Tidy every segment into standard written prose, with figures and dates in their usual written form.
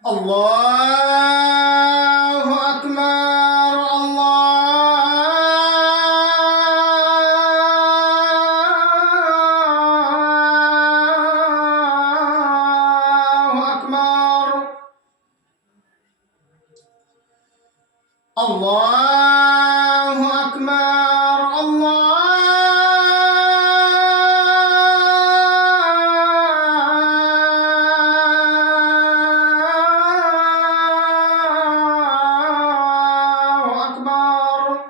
الله أكبر الله أكبر الله أكبر الله أكبر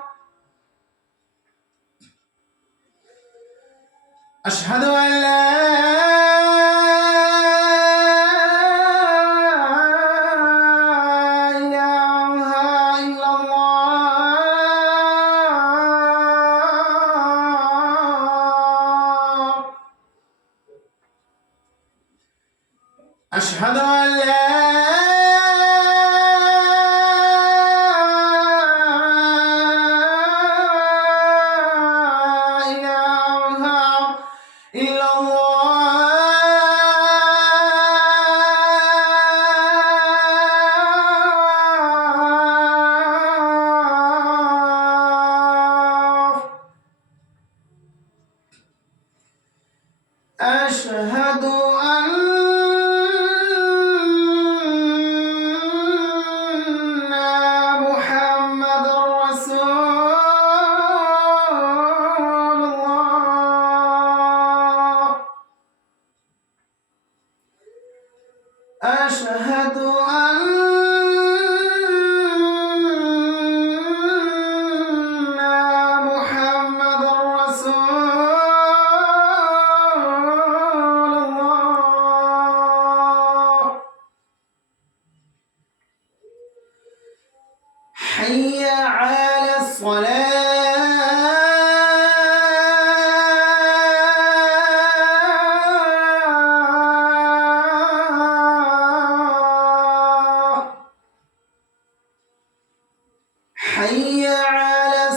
أشهد أن لا إله إلا الله أشهد أن لا إله إلا الله أشهد أن محمد رسول الله أشهد أن محمد رسول الله حي على الصلاة حي على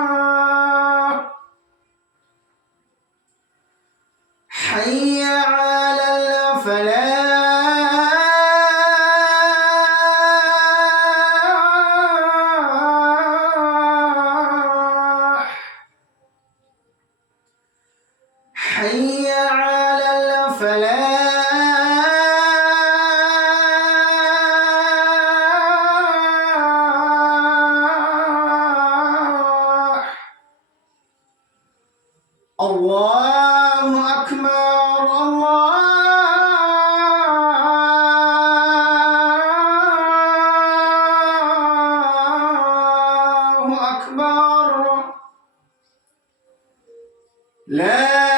الصلاة حي على الفلاح حي على الفلاح الله أكبر الله أكبر لا